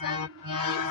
Sunny,